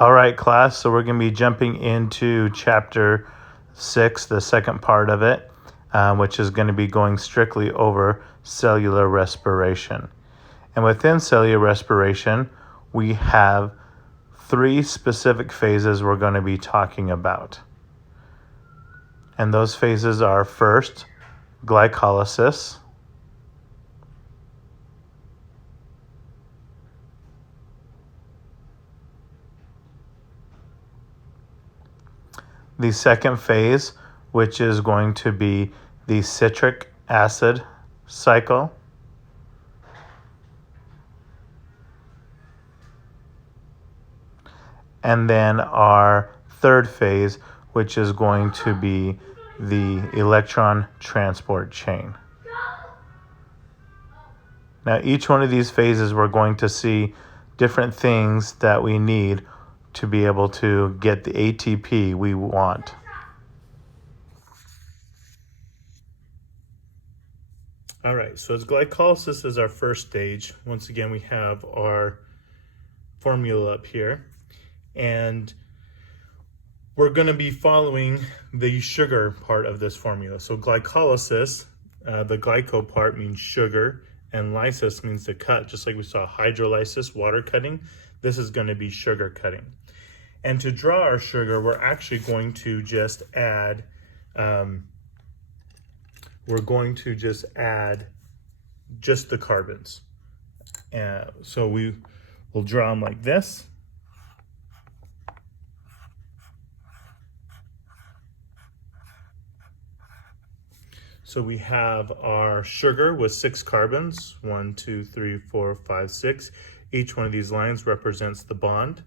All right, class, so we're going to be jumping into chapter 6, the second part of it, which is going to be going strictly over cellular respiration. And within cellular respiration, we have 3 specific phases we're going to be talking about. And those phases are first, glycolysis. The second phase, which is going to be the citric acid cycle. And then our third phase, which is going to be the electron transport chain. Now, each one of these phases, we're going to see different things that we need to be able to get the ATP we want. All right, so as glycolysis is our first stage, once again, we have our formula up here. And we're going to be following the sugar part of this formula. So glycolysis, the glyco part means sugar, and lysis means to cut, just like we saw hydrolysis, water cutting. This is going to be sugar cutting. And to draw our sugar, we're actually going to just add, just the carbons. So we will draw them like this. So we have our sugar with 6 carbons, 1, 2, 3, 4, 5, 6. Each one of these lines represents the bond.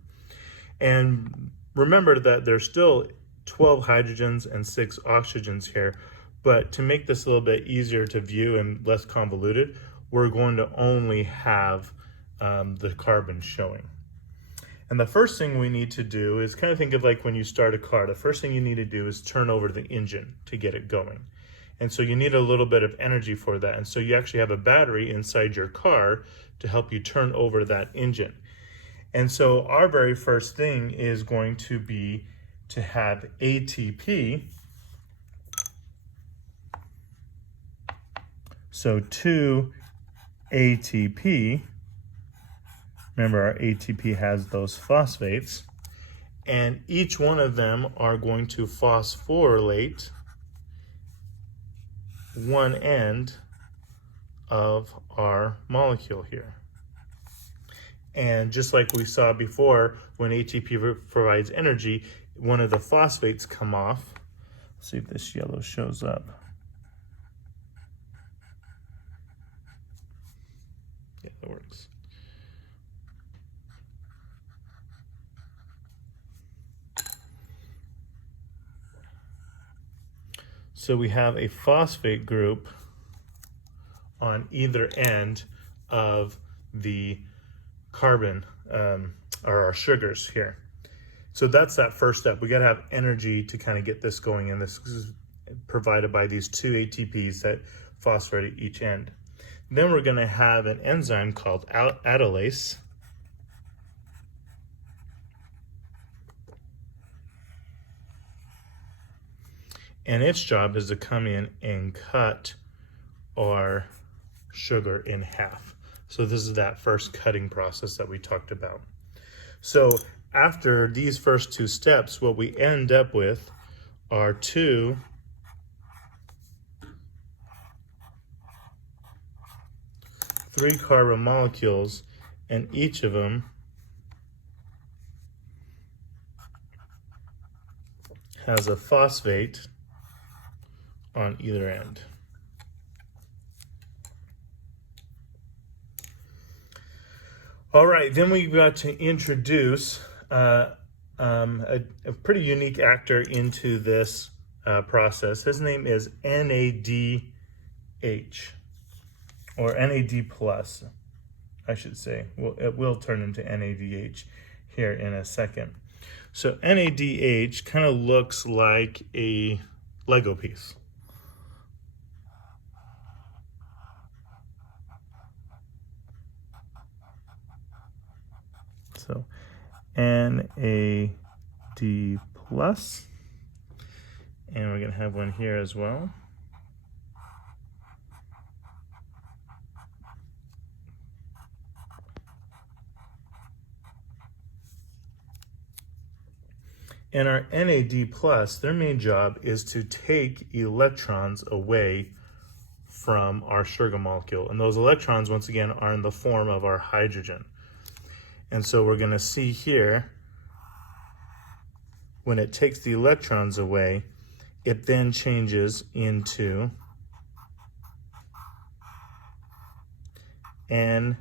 And remember that there's still 12 hydrogens and 6 oxygens here, but to make this a little bit easier to view and less convoluted, we're going to only have the carbon showing. And the first thing we need to do is kind of think of like when you start a car. The first thing you need to do is turn over the engine to get it going. And so you need a little bit of energy for that. And so you actually have a battery inside your car to help you turn over that engine. And so our very first thing is going to be to have ATP. So 2 ATP. Remember, our ATP has those phosphates. And each one of them are going to phosphorylate one end of our molecule here. And just like we saw before, when ATP provides energy, one of the phosphates come off. Let's see if this yellow shows up. Yeah, that works. So we have a phosphate group on either end of the carbon, or our sugars here. So that's that first step. We gotta have energy to kind of get this going, and this is provided by these 2 ATPs that phosphorate at each end. Then we're gonna have an enzyme called aldolase. And its job is to come in and cut our sugar in half. So this is that first cutting process that we talked about. So after these first 2 steps, what we end up with are 2 3-carbon molecules, and each of them has a phosphate on either end. All right, then we got to introduce a pretty unique actor into this process. His name is NADH, or NAD+, I should say. Well, it will turn into NADH here in a second. So NADH kind of looks like a Lego piece. So NAD+, and we're going to have one here as well. And our NAD+, their main job is to take electrons away from our sugar molecule. And those electrons, once again, are in the form of our hydrogen. And so we're going to see here, when it takes the electrons away, it then changes into NADH.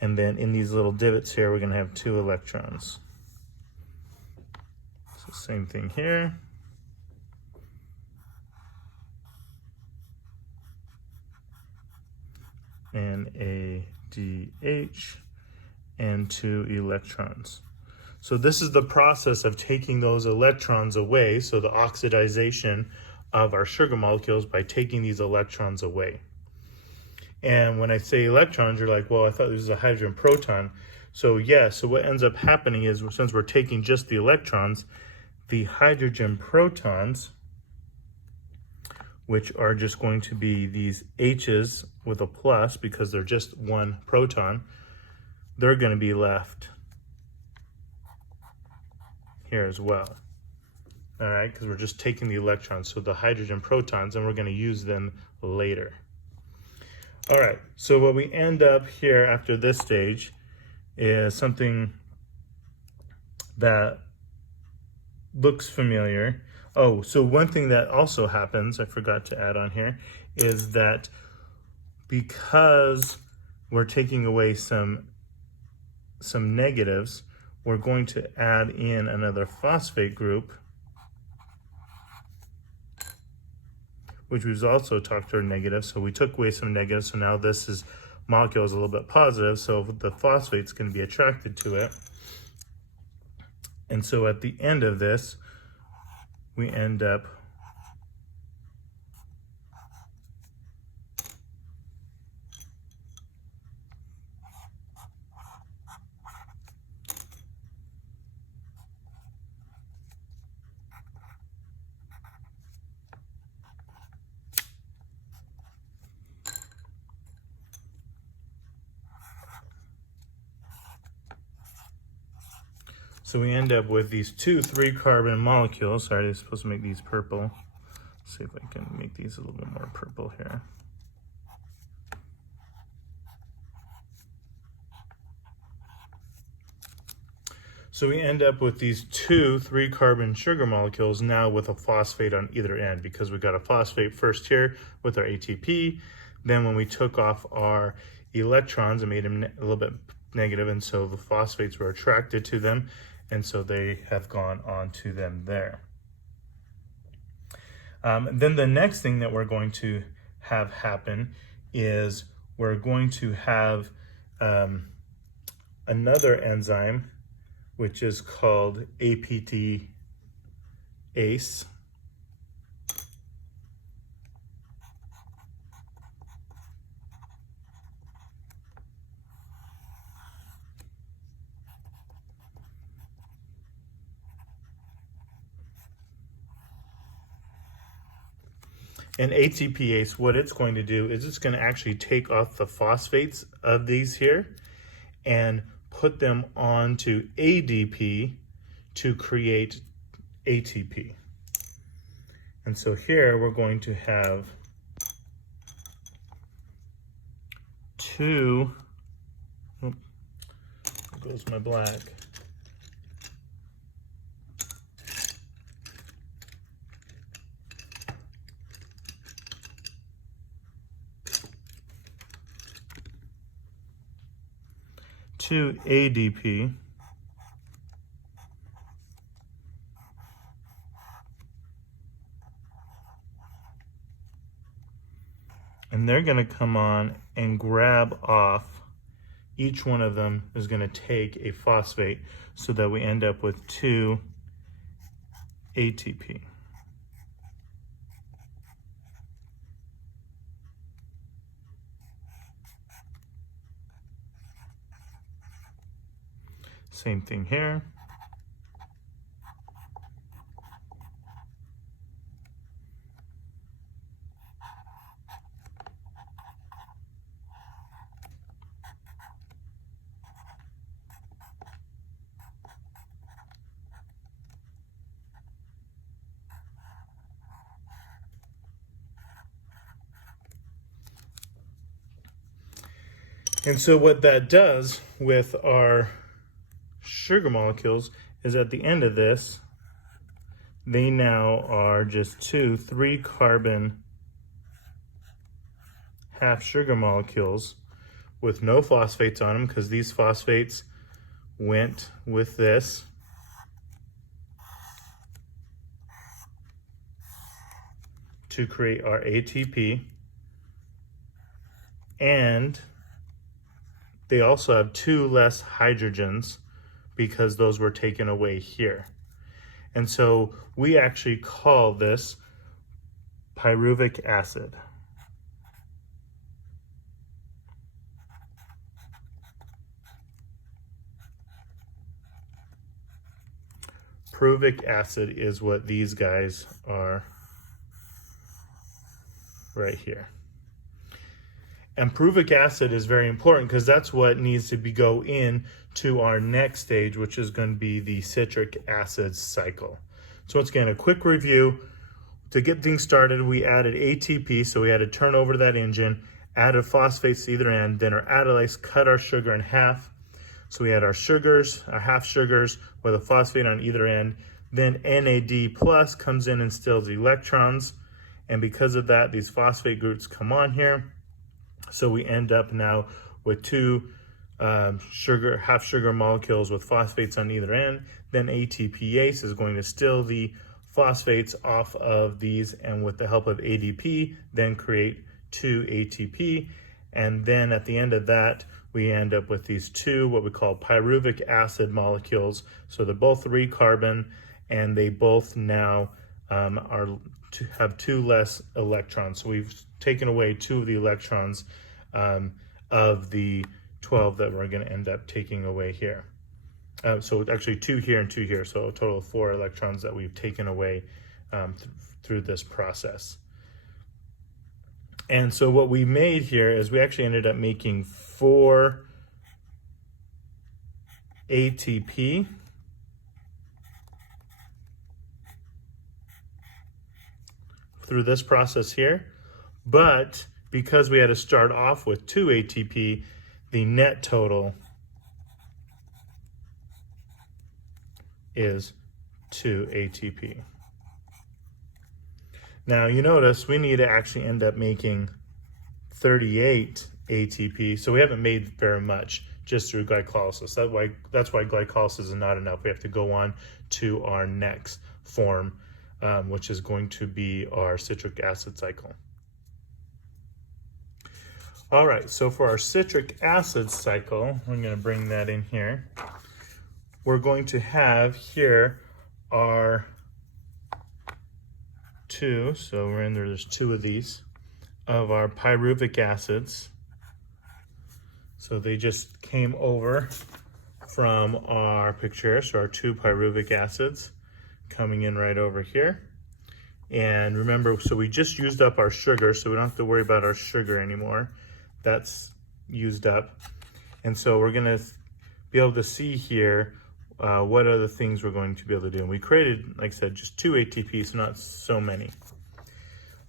And then in these little divots here, we're going to have 2 electrons. So same thing here. NADH and 2 electrons. So this is the process of taking those electrons away, so the oxidization of our sugar molecules by taking these electrons away. And when I say electrons, you're like, well, I thought this was a hydrogen proton. So yeah, so what ends up happening is, since we're taking just the electrons, the hydrogen protons, which are just going to be these H's with a plus because they're just one proton, they're going to be left here as well. All right, because we're just taking the electrons, so the hydrogen protons, and we're going to use them later. All right, so what we end up here after this stage is something that looks familiar. Oh, so one thing that also happens, I forgot to add on here, is that because we're taking away some negatives, we're going to add in another phosphate group, which was also talked to our negative. So we took away some negatives, so now this is molecule is a little bit positive, so the phosphate's going to be attracted to it. And so at the end of this, we end up with these 2 3-carbon molecules. Sorry, they're supposed to make these purple. Let's see if I can make these a little bit more purple here. So we end up with these 2 3-carbon sugar molecules now with a phosphate on either end, because we got a phosphate first here with our ATP. Then when we took off our electrons and made them a little bit negative, and so the phosphates were attracted to them, and so they have gone on to them there. Then the next thing that we're going to have happen is we're going to have another enzyme, which is called APTase. And ATPase, what it's going to do is it's going to actually take off the phosphates of these here and put them onto ADP to create ATP. And so here we're going to have 2, there goes my black. To ADP, and they're going to come on and grab off, each one of them is going to take a phosphate, so that we end up with 2 ATP. Same thing here. And so what that does with our sugar molecules is at the end of this, they now are just 3 carbon half sugar molecules with no phosphates on them, because these phosphates went with this. To create our ATP. And they also have 2 less hydrogens because those were taken away here. And so we actually call this pyruvic acid. Pyruvic acid is what these guys are right here. And pyruvic acid is very important because that's what needs to go in to our next stage, which is going to be the citric acid cycle. So once again, a quick review. To get things started, we added ATP, so we had to turn over that engine, added phosphates to either end, then our allylates cut our sugar in half. So we had our sugars, our half sugars with a phosphate on either end. Then NAD plus comes in and steals electrons. And because of that, these phosphate groups come on here. So we end up now with 2 half sugar molecules with phosphates on either end. Then ATPase is going to steal the phosphates off of these, and with the help of ADP, then create 2 ATP. And then at the end of that, we end up with these 2, what we call pyruvic acid molecules. So they're both 3 carbon, and they both now have 2 less electrons. So we've taken away 2 of the electrons of the 12 that we're going to end up taking away here. So actually 2 here and 2 here, so a total of 4 electrons that we've taken away through this process. And so what we made here is we actually ended up making 4 ATP through this process here, but because we had to start off with 2 ATP, the net total is 2 ATP. Now you notice we need to actually end up making 38 ATP, so we haven't made very much just through glycolysis. That's why glycolysis is not enough. We have to go on to our next form, which is going to be our citric acid cycle. All right, so for our citric acid cycle, I'm going to bring that in here. We're going to have here our 2, so there's 2 of these, of our pyruvic acids. So they just came over from our picture, so our 2 pyruvic acids coming in right over here. And remember, so we just used up our sugar, so we don't have to worry about our sugar anymore. That's used up. And so we're going to be able to see here what other things we're going to be able to do. And we created, like I said, just 2 ATP, so not so many.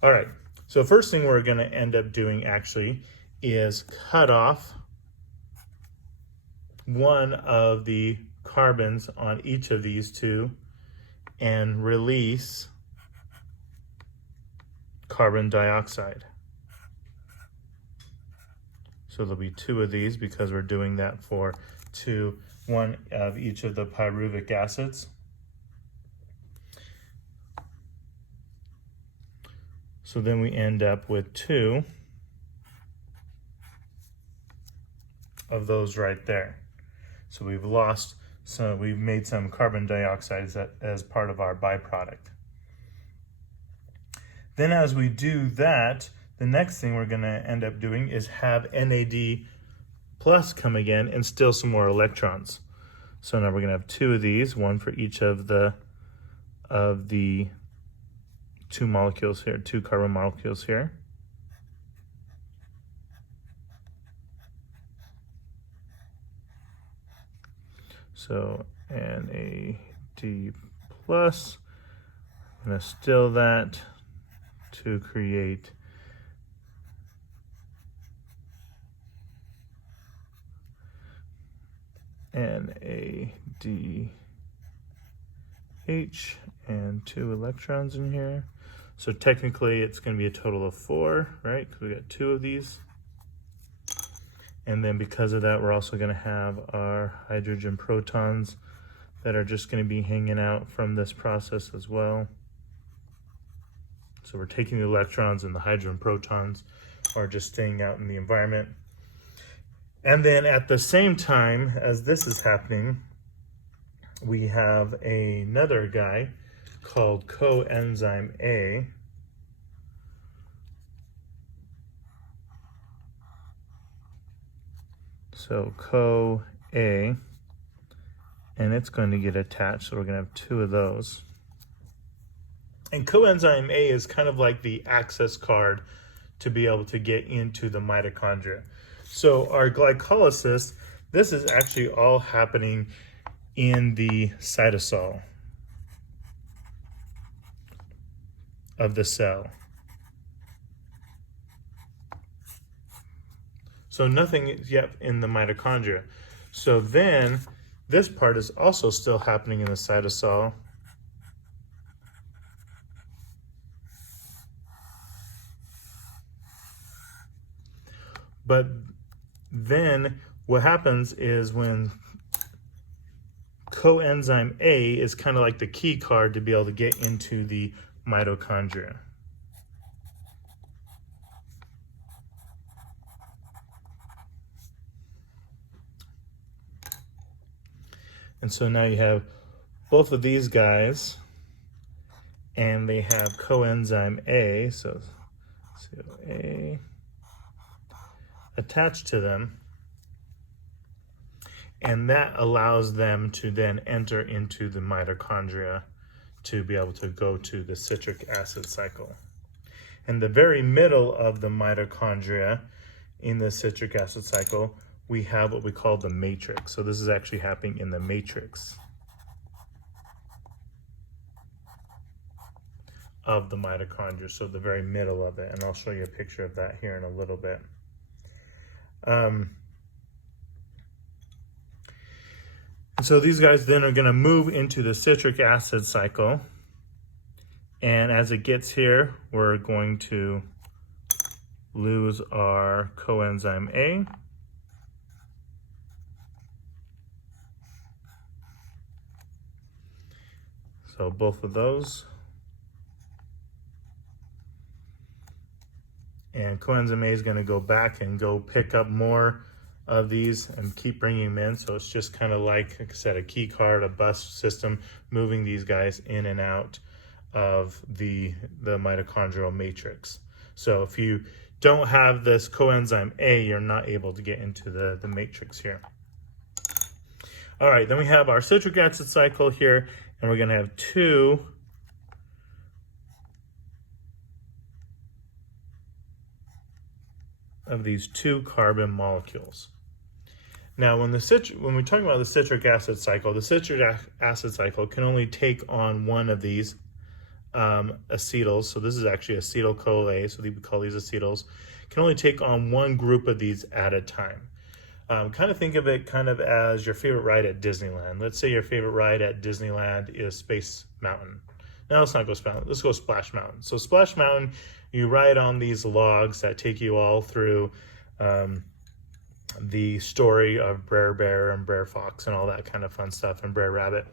All right, so first thing we're going to end up doing actually is cut off one of the carbons on each of these 2 and release carbon dioxide. So there'll be 2 of these because we're doing that for 1 of each of the pyruvic acids. So then we end up with 2 of those right there. So we've made some carbon dioxide as part of our byproduct. Then as we do that, the next thing we're going to end up doing is have NAD plus come again and steal some more electrons. So now we're going to have two of these, one for each of the two molecules here, two carbon molecules here. So NAD+, I'm going to still that to create NADH and 2 electrons in here. So technically it's going to be a total of 4, right? Because we got 2 of these. And then because of that, we're also going to have our hydrogen protons that are just going to be hanging out from this process as well. So we're taking the electrons, and the hydrogen protons are just staying out in the environment. And then at the same time as this is happening, we have another guy called coenzyme A. So CoA, and it's going to get attached, so we're going to have 2 of those. And coenzyme A is kind of like the access card to be able to get into the mitochondria. So our glycolysis, this is actually all happening in the cytosol of the cell. So nothing is yet in the mitochondria. So then this part is also still happening in the cytosol. But then what happens is when coenzyme A is kind of like the key card to be able to get into the mitochondria. And so now you have both of these guys, and they have coenzyme A, so A attached to them, and that allows them to then enter into the mitochondria to be able to go to the citric acid cycle. In the very middle of the mitochondria in the citric acid cycle, we have what we call the matrix. So this is actually happening in the matrix of the mitochondria, so the very middle of it, and I'll show you a picture of that here in a little bit. So these guys then are going to move into the citric acid cycle, and as it gets here, we're going to lose our coenzyme A. So both of those. And coenzyme A is going to go back and go pick up more of these and keep bringing them in. So it's just kind of like I said, a key card, a bus system, moving these guys in and out of the mitochondrial matrix. So if you don't have this coenzyme A, you're not able to get into the matrix here. All right, then we have our citric acid cycle here, and we're going to have 2 of these 2 carbon molecules. Now, when we're talking about the citric acid cycle, the citric acid cycle can only take on one of these acetyls. So this is actually acetyl-CoA, so we call these acetyls. Can only take on one group of these at a time. Kind of think of it kind of as your favorite ride at Disneyland. Let's say your favorite ride at Disneyland is Space Mountain. Now let's not go Space Mountain, let's go Splash Mountain. So Splash Mountain, you ride on these logs that take you all through the story of Brer Bear and Brer Fox and all that kind of fun stuff, and Brer Rabbit.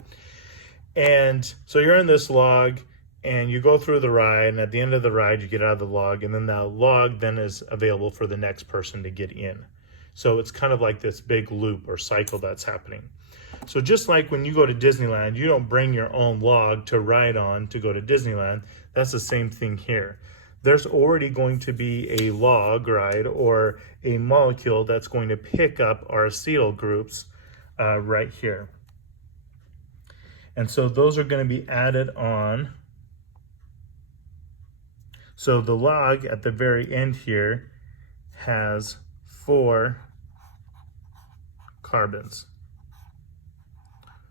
And so you're in this log and you go through the ride, and at the end of the ride you get out of the log, and then that log then is available for the next person to get in. So it's kind of like this big loop or cycle that's happening. So just like when you go to Disneyland, you don't bring your own log to ride on to go to Disneyland. That's the same thing here. There's already going to be a log, right, or a molecule that's going to pick up our acetyl groups right here. And so those are going to be added on. So the log at the very end here has 4 carbons.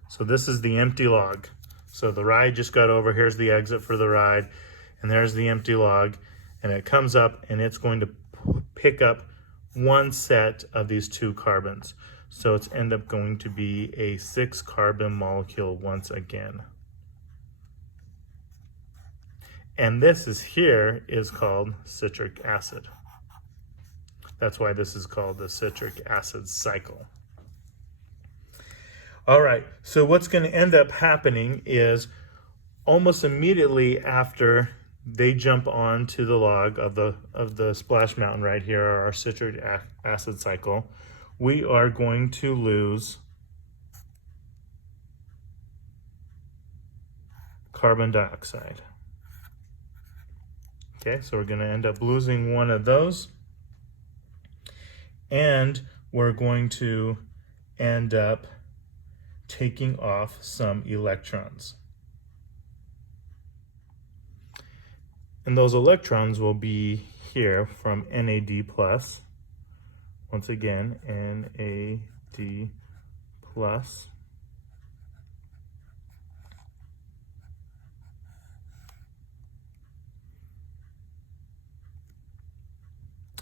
So this is the empty log. So the ride just got over, here's the exit for the ride, and there's the empty log, and it comes up and it's going to pick up one set of these 2 carbons. So it's end up going to be a 6 carbon molecule once again. And this is called citric acid. That's why this is called the citric acid cycle. All right, so what's going to end up happening is almost immediately after they jump onto the log of the splash mountain right here, our citric acid cycle, we are going to lose carbon dioxide. Okay, so we're going to end up losing one of those, and we're going to end up taking off some electrons. And those electrons will be here from NAD+. Once again, NAD+.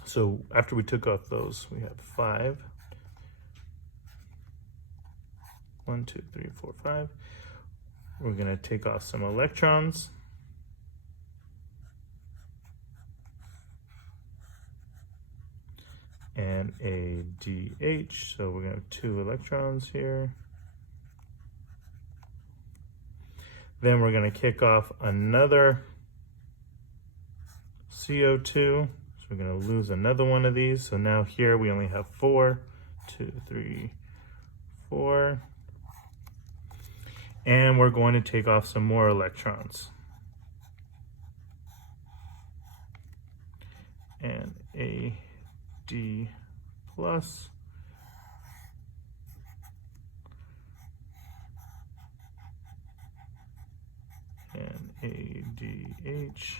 So after we took off those, we have 5. 1, 2, 3, 4, 5. We're going to take off some electrons. And a DH, so we're going to have 2 electrons here. Then we're going to kick off another CO2. So we're going to lose another one of these. So now here we only have 4. 2, 3, 4. And we're going to take off some more electrons. And a D+, and ADH,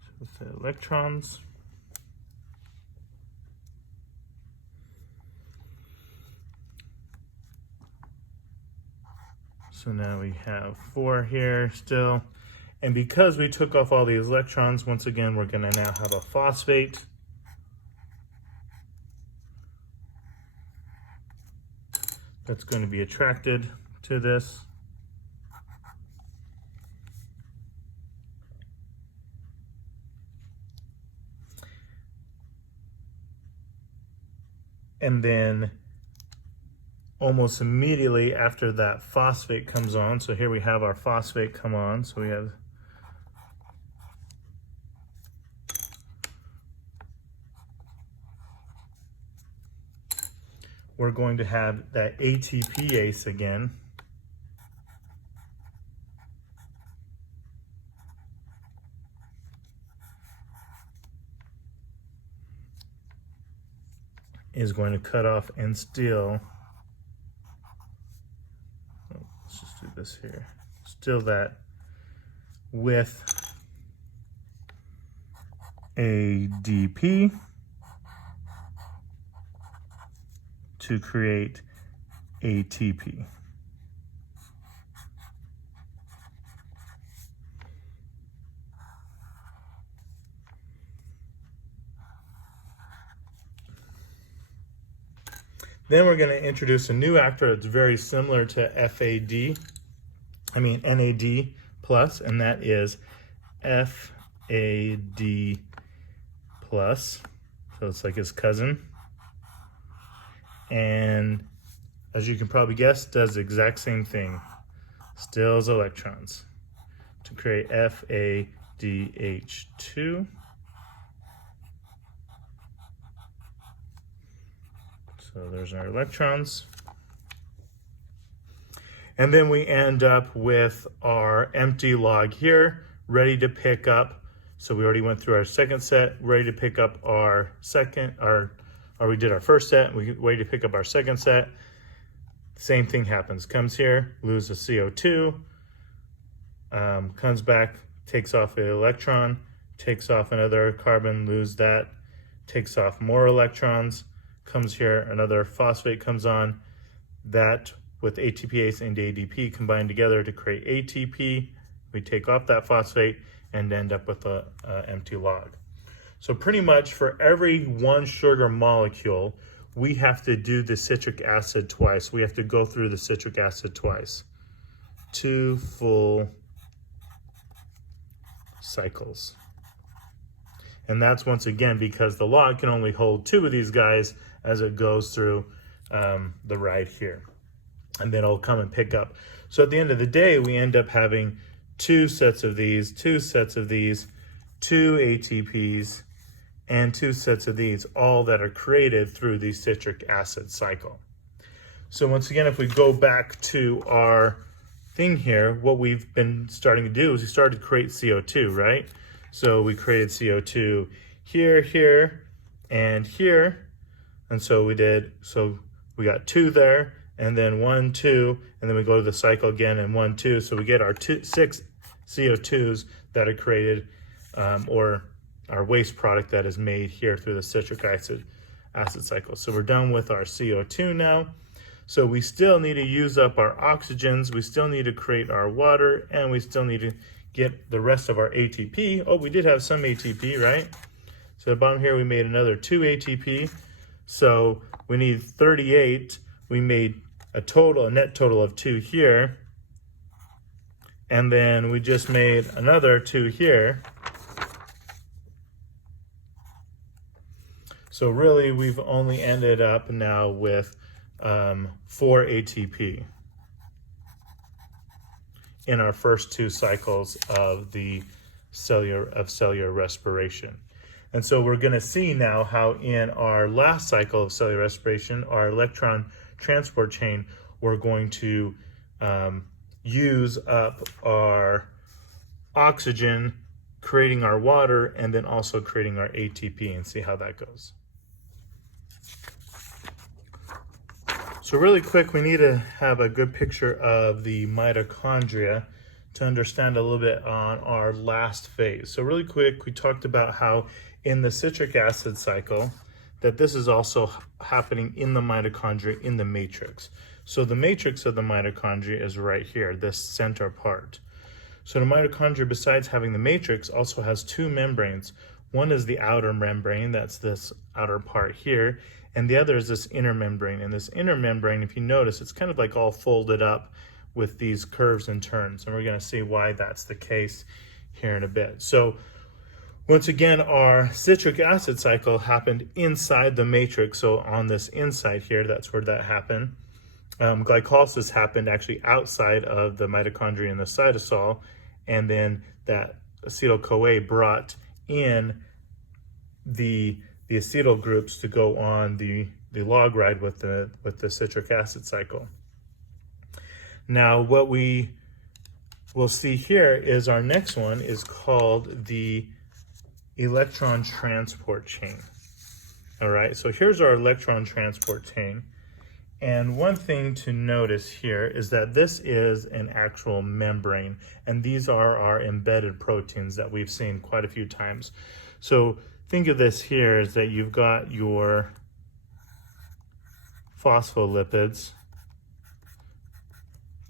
so it's the electrons. So now we have 4 here still. And because we took off all these electrons, once again, we're going to now have a phosphate. That's going to be attracted to this. And then almost immediately after that phosphate comes on, so here we have our phosphate come on, so we have we're going to have that ATPase again. Is going to cut off and steal, let's just do this here, steal that with ADP to create ATP. Then we're going to introduce a new actor that's very similar to NAD plus, and that is FAD plus. So it's like his cousin. And as you can probably guess, does the exact same thing. Steals electrons to create FADH2. So there's our electrons. And then we end up with our empty log here, ready to pick up. So we already went through our second set, ready to pick up our second, or we did our first set, we ready to pick up our second set. Same thing happens. Comes here, loses CO2, comes back, takes off an electron, takes off another carbon, lose that, takes off more electrons, comes here, another phosphate comes on, that with ATPase and ADP combine together to create ATP. We take off that phosphate and end up with a empty log. So pretty much for every one sugar molecule, we have to do the citric acid twice. We have to go through the citric acid twice. 2 full cycles. And that's once again because the log can only hold 2 of these guys as it goes through the ride here. And then it'll come and pick up. So at the end of the day, we end up having 2 sets of these, 2 sets of these, 2 ATPs, and 2 sets of these, all that are created through the citric acid cycle. So once again, if we go back to our thing here, what we've been starting to do is we started to create CO2, right? So we created CO2 here, here, and here. And so we we got 2 there, and then 1, 2, and then we go to the cycle again, and 1, 2. So we get our 6 CO2s that are created, or our waste product that is made here through the citric acid cycle. So we're done with our CO2 now. So we still need to use up our oxygens, we still need to create our water, and we still need to get the rest of our ATP. Oh, we did have some ATP, right? So at the bottom here, we made another 2 ATP. So we need 38. We made a net total of 2 here. And then we just made another 2 here. So really, we've only ended up now with 4 ATP in our first 2 cycles of the cellular respiration. And so we're going to see now how in our last cycle of cellular respiration, our electron transport chain, we're going to use up our oxygen, creating our water, and then also creating our ATP, and see how that goes. So really quick, we need to have a good picture of the mitochondria to understand a little bit on our last phase. So really quick, we talked about how in the citric acid cycle, that this is also happening in the mitochondria, in the matrix. So the matrix of the mitochondria is right here, this center part. So the mitochondria, besides having the matrix, also has 2 membranes. One is the outer membrane, that's this outer part here, and the other is this inner membrane. And this inner membrane, if you notice, it's kind of like all folded up with these curves and turns. And we're going to see why that's the case here in a bit. So once again, our citric acid cycle happened inside the matrix. So on this inside here, that's where that happened. Glycolysis happened actually outside of the mitochondria and the cytosol. And then that acetyl-CoA brought in the acetyl groups to go on the log ride with the citric acid cycle. Now what we will see here is our next one is called the electron transport chain. All right, so here's our electron transport chain. And one thing to notice here is that this is an actual membrane, and these are our embedded proteins that we've seen quite a few times. So think of this here is that you've got your phospholipids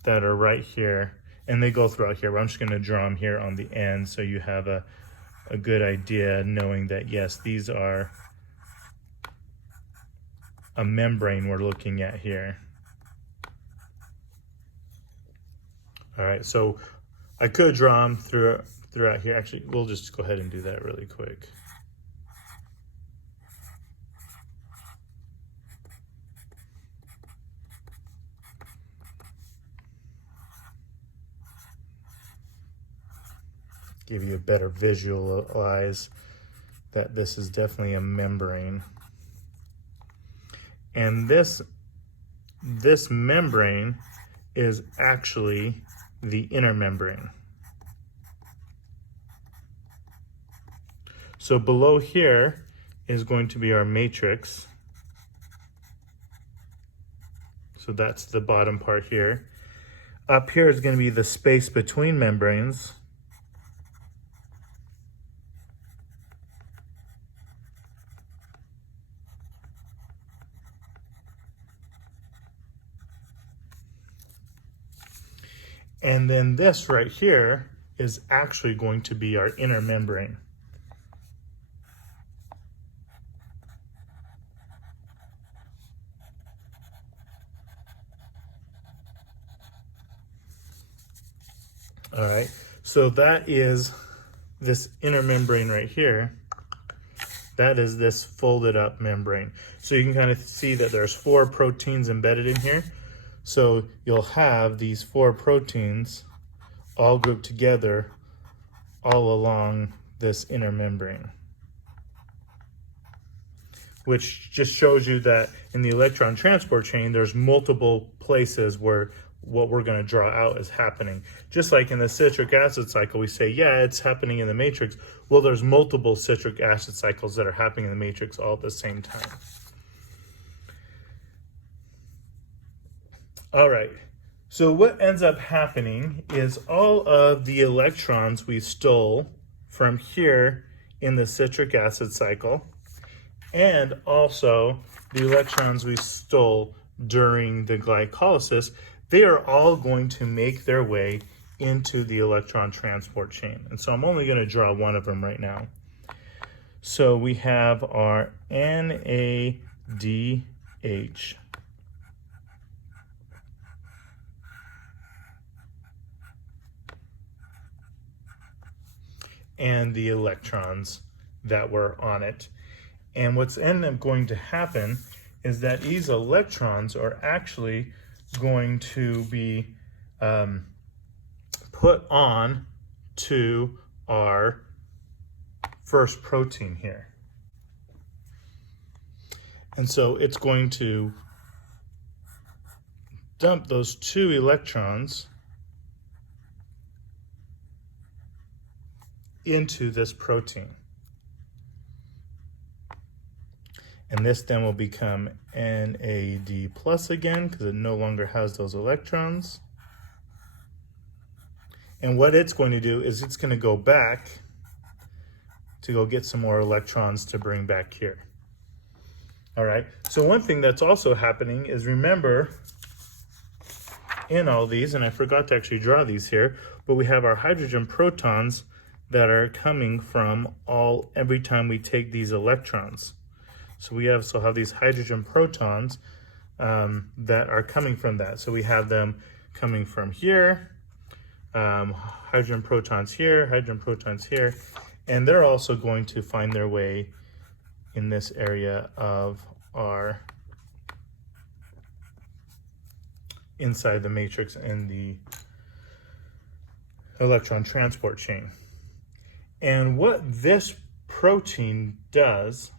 that are right here, and they go throughout here. I'm just going to draw them here on the end so you have a good idea, knowing that yes, these are a membrane we're looking at here. All right, so I could draw them throughout here. Actually, we'll just go ahead and do that really quick. Give you a better visualize that this is definitely a membrane. And this membrane is actually the inner membrane. So below here is going to be our matrix. So that's the bottom part here. Up here is going to be the space between membranes. And then this right here is actually going to be our inner membrane. All right, so that is this inner membrane right here. That is this folded up membrane. So you can kind of see that there's 4 proteins embedded in here. So you'll have these 4 proteins all grouped together all along this inner membrane, which just shows you that in the electron transport chain, there's multiple places where what we're going to draw out is happening. Just like in the citric acid cycle, we say, yeah, it's happening in the matrix. Well, there's multiple citric acid cycles that are happening in the matrix all at the same time. All right, so what ends up happening is all of the electrons we stole from here in the citric acid cycle, and also the electrons we stole during the glycolysis, they are all going to make their way into the electron transport chain. And so I'm only going to draw one of them right now. So we have our NADH. And the electrons that were on it. And what's ended up going to happen is that these electrons are actually going to be put on to our first protein here. And so it's going to dump those 2 electrons into this protein. And this then will become NAD plus again because it no longer has those electrons. And what it's going to do is it's going to go back to go get some more electrons to bring back here. All right, so one thing that's also happening is, remember, in all these, and I forgot to actually draw these here, but we have our hydrogen protons that are coming from every time we take these electrons. So we also have these hydrogen protons that are coming from that. So we have them coming from here, hydrogen protons here, and they're also going to find their way in this area of our inside the matrix in the electron transport chain. And what this protein does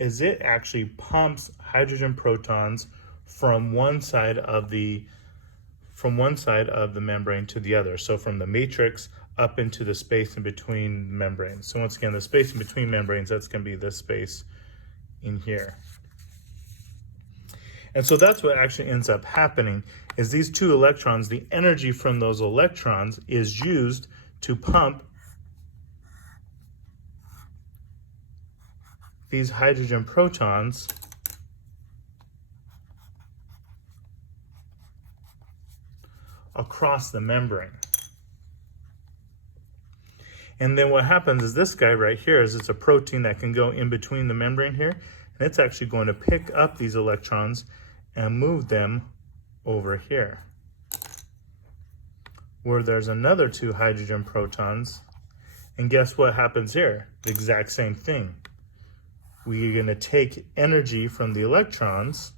is it actually pumps hydrogen protons from one side of the membrane to the other. So from the matrix up into the space in between membranes. So once again, the space in between membranes, that's going to be this space in here. And so that's what actually ends up happening is these 2 electrons, the energy from those electrons is used to pump these hydrogen protons across the membrane. And then what happens is this guy right here is it's a protein that can go in between the membrane here, and it's actually going to pick up these electrons and move them over here, where there's another 2 hydrogen protons. And guess what happens here? The exact same thing. We're going to take energy from the electrons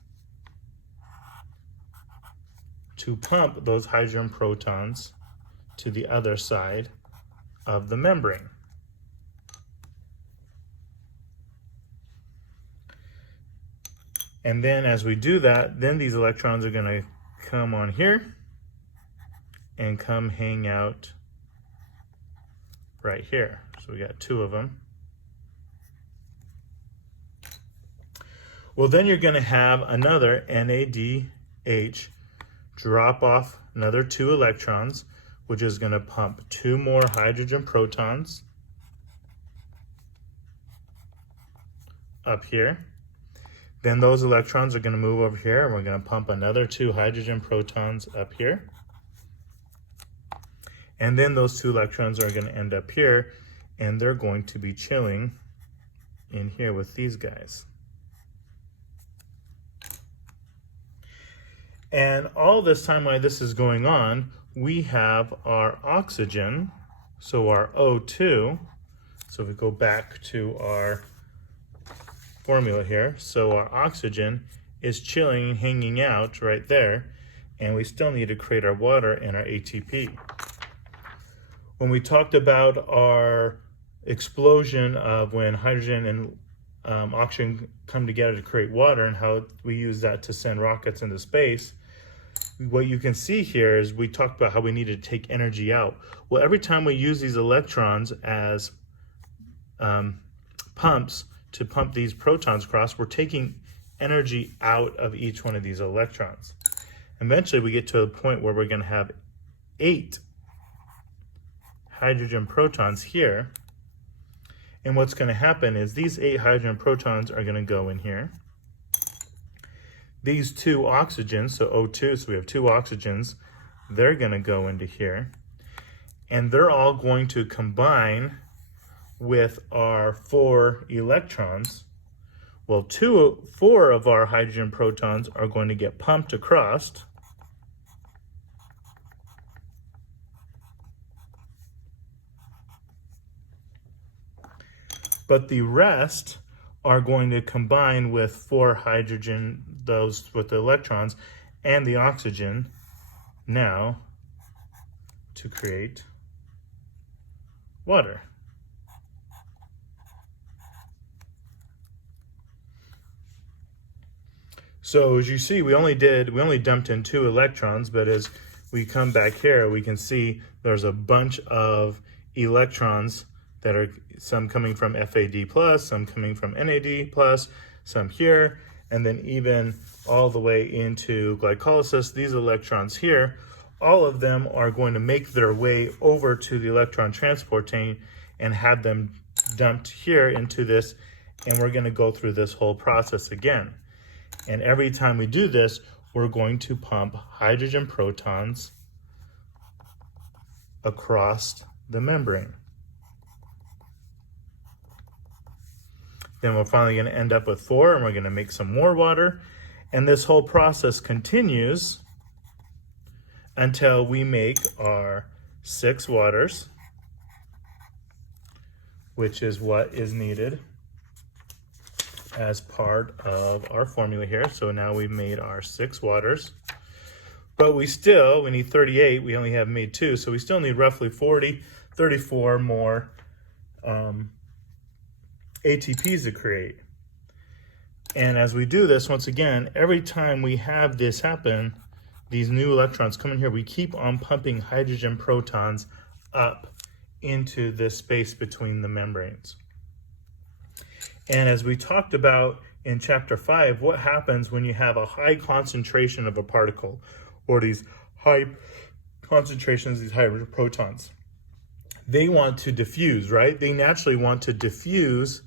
to pump those hydrogen protons to the other side of the membrane. And then as we do that, then these electrons are going to come on here and come hang out right here. So we got 2 of them. Well, then you're going to have another NADH H, drop off another 2 electrons, which is going to pump 2 more hydrogen protons up here. Then those electrons are going to move over here, and we're going to pump another 2 hydrogen protons up here. And then those 2 electrons are going to end up here, and they're going to be chilling in here with these guys. And all this time while this is going on, we have our oxygen, so our O2. So if we go back to our formula here, so our oxygen is chilling and hanging out right there, and we still need to create our water and our ATP. When we talked about our explosion of when hydrogen and oxygen come together to create water and how we use that to send rockets into space, what you can see here is we talked about how we need to take energy out. Well, every time we use these electrons as pumps to pump these protons across, we're taking energy out of each one of these electrons. Eventually we get to a point where we're going to have 8 hydrogen protons here, and what's going to happen is these 8 hydrogen protons are going to go in here. These 2 oxygens, so O2, so we have 2 oxygens, they're going to go into here, and they're all going to combine with our 4 electrons. Well, 4 of our hydrogen protons are going to get pumped across, but the rest are going to combine with 4 hydrogen, those with the electrons, and the oxygen now to create water. So as you see, we only dumped in 2 electrons, but as we come back here, we can see there's a bunch of electrons that are some coming from FAD+, some coming from NAD+, some here, and then even all the way into glycolysis, these electrons here, all of them are going to make their way over to the electron transport chain and have them dumped here into this, and we're going to go through this whole process again. And every time we do this, we're going to pump hydrogen protons across the membrane. Then we're finally going to end up with 4, and we're going to make some more water. And this whole process continues until we make our 6 waters, which is what is needed as part of our formula here. So now we've made our 6 waters, but we need 38. We only have made 2, so we still need roughly 34 more ATPs to create. And as we do this, once again, every time we have this happen, these new electrons come in here, we keep on pumping hydrogen protons up into this space between the membranes. And as we talked about in chapter 5, what happens when you have a high concentration of a particle, or these high concentrations, these hydrogen protons? They want to diffuse, right? They naturally want to diffuse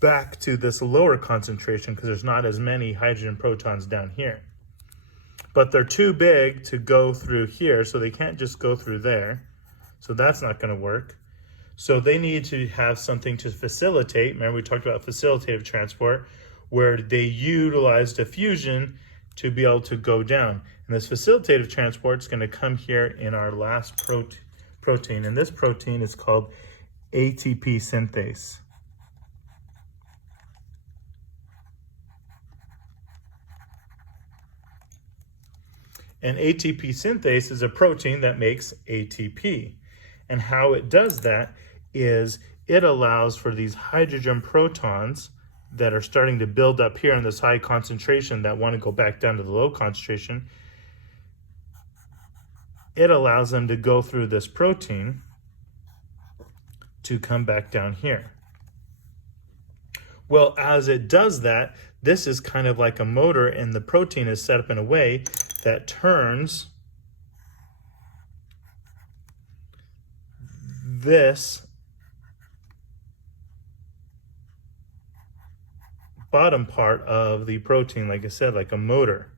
back to this lower concentration because there's not as many hydrogen protons down here. But they're too big to go through here, so they can't just go through there. So that's not going to work. So they need to have something to facilitate. Remember, we talked about facilitative transport, where they utilize diffusion to be able to go down. And this facilitative transport is going to come here in our last protein. And this protein is called ATP synthase. And ATP synthase is a protein that makes ATP. And how it does that is it allows for these hydrogen protons that are starting to build up here in this high concentration that want to go back down to the low concentration. It allows them to go through this protein to come back down here. Well, as it does that, this is kind of like a motor, and the protein is set up in a way that turns this bottom part of the protein, like I said, like a motor.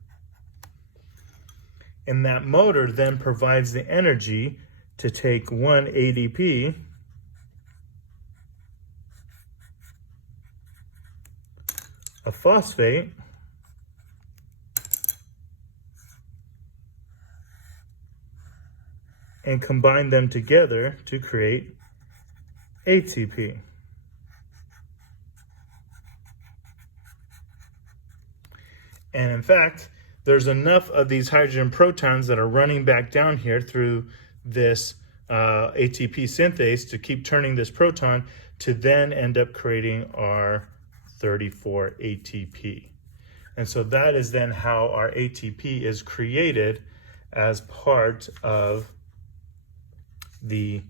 And that motor then provides the energy to take one ADP a phosphate and combine them together to create ATP. And in fact, there's enough of these hydrogen protons that are running back down here through this ATP synthase to keep turning this proton to then end up creating our 34 ATP. And so that is then how our ATP is created as part of the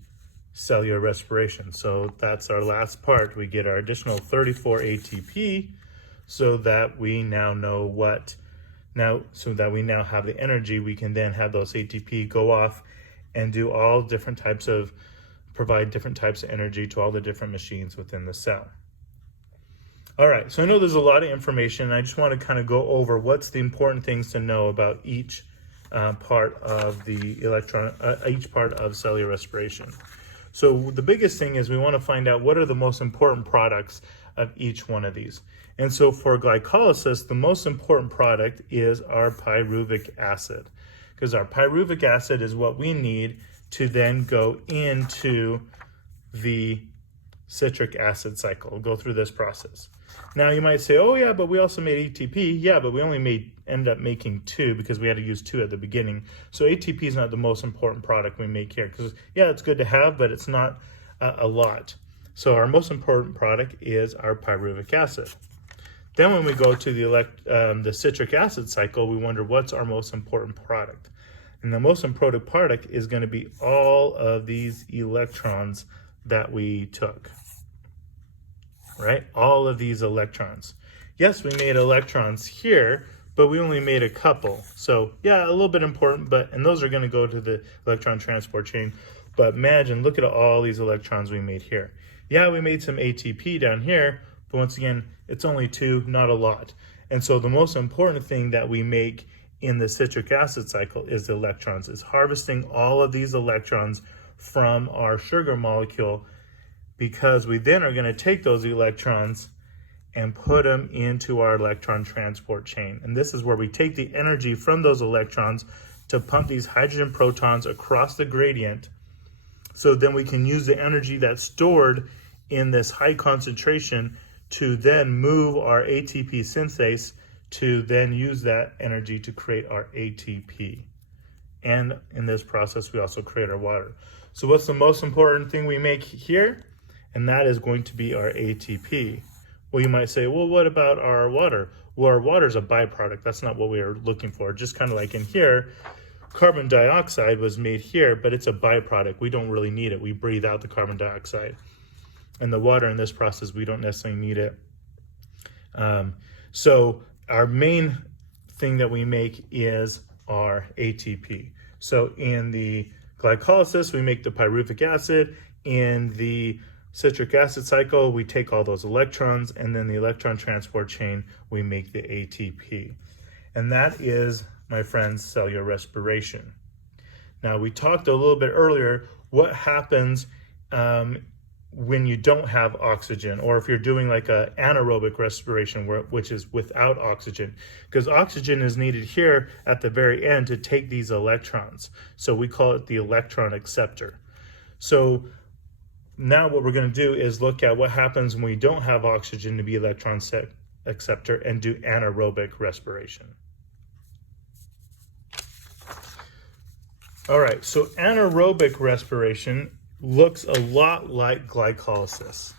cellular respiration. So that's our last part. We get our additional 34 ATP so that we now know so that we now have the energy. We can then have those ATP go off and do all different types of, provide different types of energy to all the different machines within the cell. All right, so I know there's a lot of information, and I just want to kind of go over what's the important things to know about each part of the each part of cellular respiration. So the biggest thing is we want to find out what are the most important products of each one of these. And so for glycolysis, the most important product is our pyruvic acid, because our pyruvic acid is what we need to then go into the citric acid cycle, we'll go through this process. Now you might say, oh yeah, but we also made ATP. Yeah, but we only ended up making 2 because we had to use 2 at the beginning. So ATP is not the most important product we make here, because yeah, it's good to have, but it's not a lot. So our most important product is our pyruvic acid. Then when we go to the citric acid cycle, we wonder what's our most important product. And the most important product is going to be all of these electrons that we took, right? All of these electrons. Yes, we made electrons here, but we only made a couple. So yeah, a little bit important, and those are going to go to the electron transport chain. But imagine, look at all these electrons we made here. Yeah, we made some ATP down here, but once again, it's only 2, not a lot. And so the most important thing that we make in the citric acid cycle is the electrons, is harvesting all of these electrons from our sugar molecule, because we then are going to take those electrons and put them into our electron transport chain. And this is where we take the energy from those electrons to pump these hydrogen protons across the gradient, so then we can use the energy that's stored in this high concentration to then move our ATP synthase to then use that energy to create our ATP. And in this process, we also create our water. So what's the most important thing we make here? And that is going to be our ATP. Well, you might say, well, what about our water? Well, our water is a byproduct. That's not what we are looking for. Just kind of like in here, carbon dioxide was made here, but it's a byproduct. We don't really need it. We breathe out the carbon dioxide. And the water in this process, we don't necessarily need it. So our main thing that we make is our ATP. So in the glycolysis, we make the pyruvic acid. In the citric acid cycle, we take all those electrons, and then the electron transport chain, we make the ATP. And that is, my friends, cellular respiration. Now, we talked a little bit earlier what happens when you don't have oxygen, or if you're doing like a anaerobic respiration, which is without oxygen, because oxygen is needed here at the very end to take these electrons. So we call it the electron acceptor. So now what we're going to do is look at what happens when we don't have oxygen to be electron acceptor and do anaerobic respiration. All right, so anaerobic respiration looks a lot like glycolysis.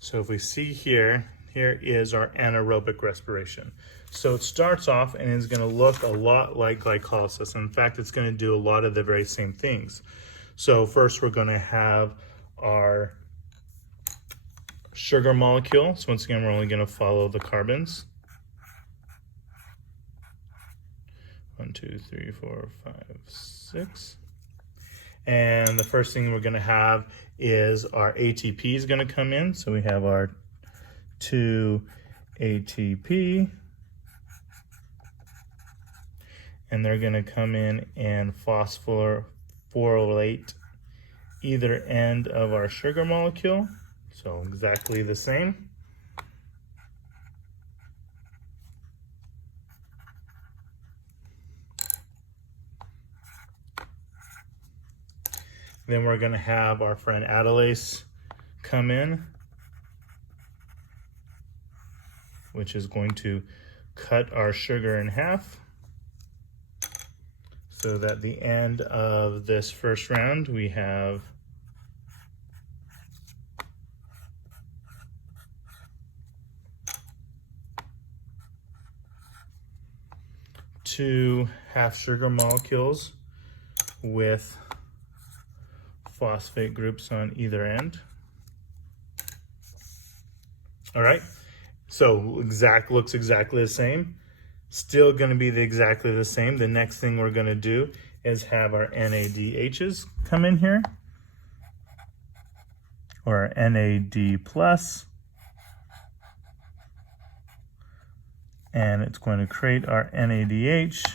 So if we see here is our anaerobic respiration. So it starts off and is going to look a lot like glycolysis. In fact, it's going to do a lot of the very same things. So first we're going to have our sugar molecule. So once again, we're only going to follow the carbons. 1, 2, 3, 4, 5, 6. And the first thing we're going to have is our ATP is going to come in. So we have our 2 ATP. And they're going to come in and phosphorylate either end of our sugar molecule. So exactly the same. Then we're going to have our friend Adelase come in, which is going to cut our sugar in half, so that at the end of this first round we have two half sugar molecules with phosphate groups on either end. All right, so looks exactly the same. Still going to be exactly the same. The next thing we're going to do is have our NADHs come in here, or our NAD plus, and it's going to create our NADH.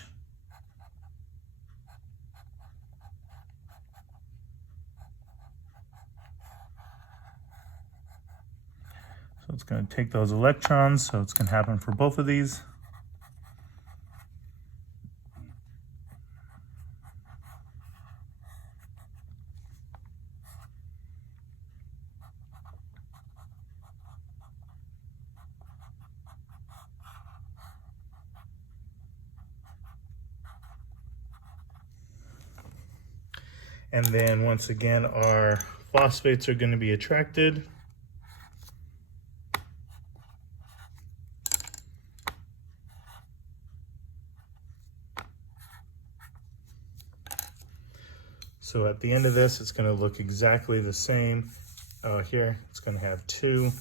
So it's going to take those electrons, so it's going to happen for both of these. And then once again, our phosphates are going to be attracted. So at the end of this, it's going to look exactly the same. Here, it's going to have 2.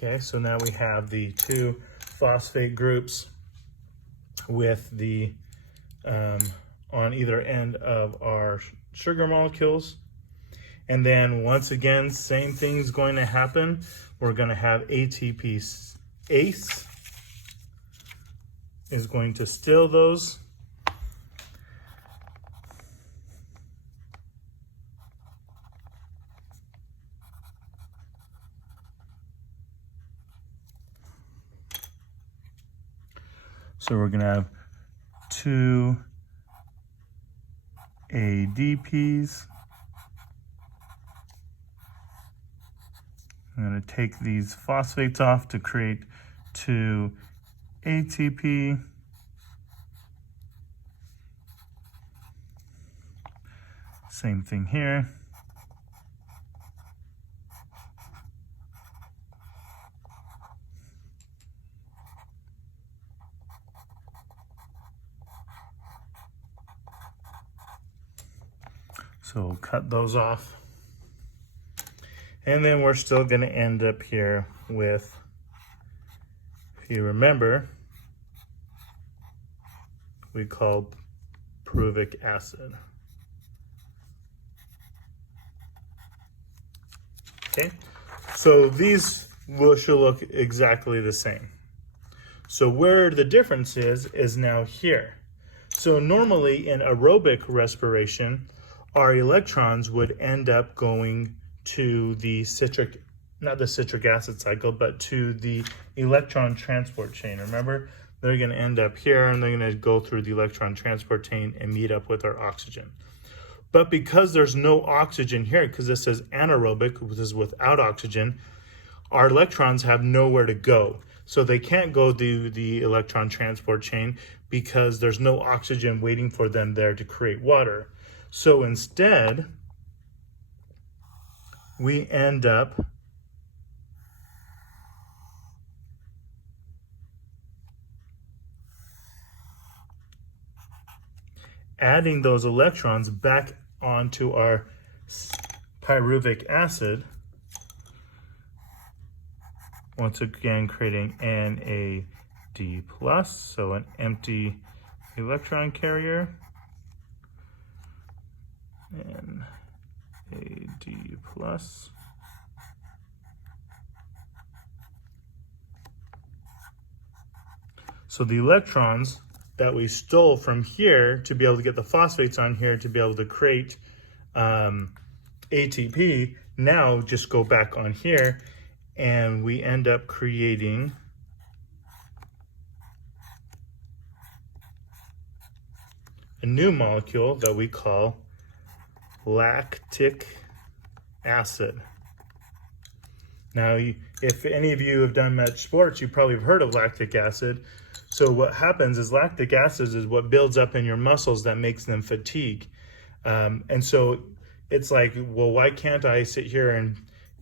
Okay, so now we have the 2 phosphate groups with the on either end of our sugar molecules. And then once again, same thing's going to happen. We're going to have ATP ACE is going to still those. So we're going to have 2 ADPs. I'm going to take these phosphates off to create 2 ATP. Same thing here. So we'll cut those off. And then we're still going to end up here with, if you remember, we call pyruvic acid. Okay, so these should look exactly the same. So where the difference is now here. So normally in aerobic respiration, our electrons would end up going to the not the citric acid cycle, but to the electron transport chain. Remember, they're going to end up here and they're going to go through the electron transport chain and meet up with our oxygen. But because there's no oxygen here, because this is anaerobic, this is without oxygen, our electrons have nowhere to go. So they can't go do the electron transport chain because there's no oxygen waiting for them there to create water. So instead, we end up adding those electrons back onto our pyruvic acid, once again creating NAD+, so an empty electron carrier, NAD+. So the electrons that we stole from here to be able to get the phosphates on here to be able to create ATP now just go back on here, and we end up creating a new molecule that we call lactic acid. Now, if any of you have done much sports, you probably have heard of lactic acid. So what happens is lactic acid is what builds up in your muscles that makes them fatigue. And so it's like, well, why can't I sit here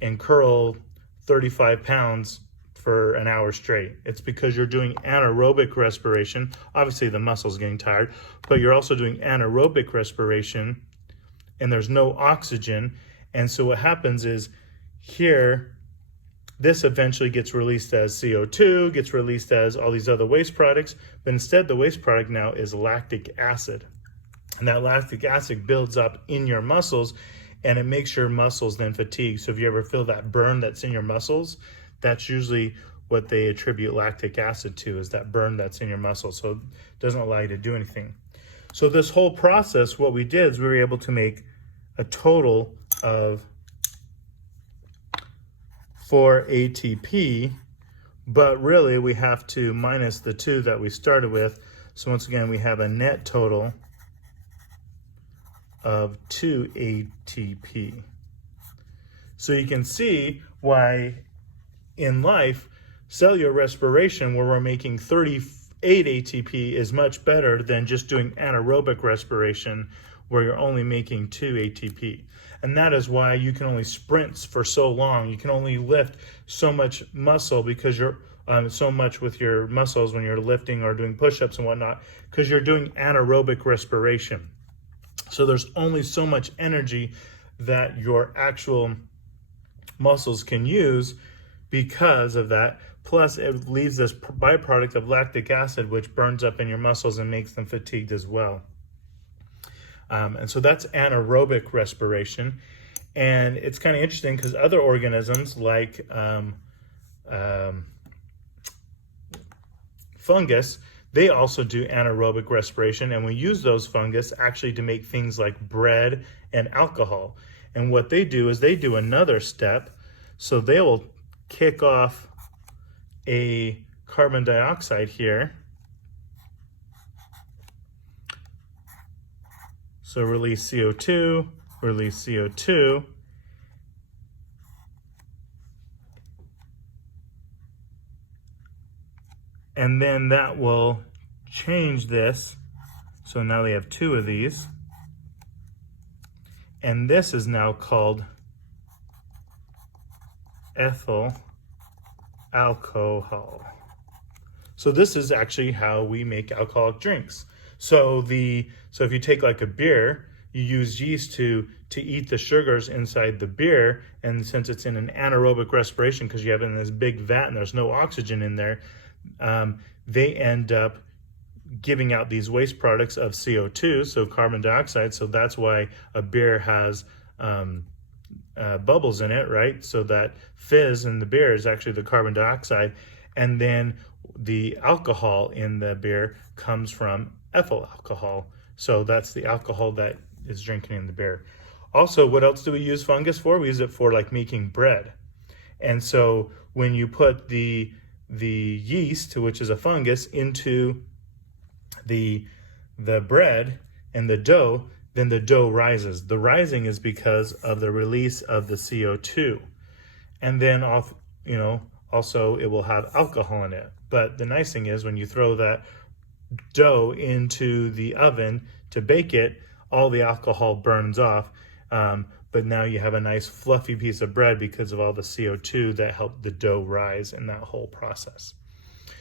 and curl 35 pounds for an hour straight? It's because you're doing anaerobic respiration. Obviously the muscle's getting tired, but you're also doing anaerobic respiration and there's no oxygen. And so what happens is here, this eventually gets released as CO2, gets released as all these other waste products, but instead the waste product now is lactic acid. And that lactic acid builds up in your muscles and it makes your muscles then fatigue. So if you ever feel that burn that's in your muscles, that's usually what they attribute lactic acid to, is that burn that's in your muscles. So it doesn't allow you to do anything. So this whole process, what we did is we were able to make a total of 4 ATP, but really we have to minus the 2 that we started with. So once again, we have a net total of 2 ATP. So you can see why in life, cellular respiration, where we're making 38 ATP, is much better than just doing anaerobic respiration, where you're only making 2 ATP. And that is why you can only sprint for so long. You can only lift so much muscle because you're so much with your muscles when you're lifting or doing push-ups and whatnot, because you're doing anaerobic respiration. So there's only so much energy that your actual muscles can use because of that. Plus it leaves this byproduct of lactic acid, which burns up in your muscles and makes them fatigued as well. And so that's anaerobic respiration. And it's kind of interesting because other organisms like fungus, they also do anaerobic respiration. And we use those fungus actually to make things like bread and alcohol. And what they do is they do another step. So they will kick off a carbon dioxide here. So release CO2, release CO2. And then that will change this. So now they have 2 of these. And this is now called ethyl alcohol. So this is actually how we make alcoholic drinks. So if you take like a beer, you use yeast to eat the sugars inside the beer, and since it's in an anaerobic respiration because you have it in this big vat and there's no oxygen in there, they end up giving out these waste products of CO2, so carbon dioxide. So that's why a beer has bubbles in it, right? So that fizz in the beer is actually the carbon dioxide, and then the alcohol in the beer comes from ethyl alcohol. So that's the alcohol that is drinking in the beer. Also, what else do we use fungus for? We use it for like making bread. And so when you put the yeast, which is a fungus, into the bread and the dough, then the dough rises. The rising is because of the release of the CO2. And then Also, it will have alcohol in it. But the nice thing is when you throw that dough into the oven to bake it, all the alcohol burns off. But now you have a nice fluffy piece of bread because of all the CO2 that helped the dough rise in that whole process.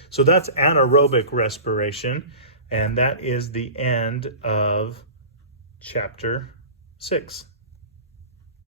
So that's anaerobic respiration, and that is the end of chapter 6.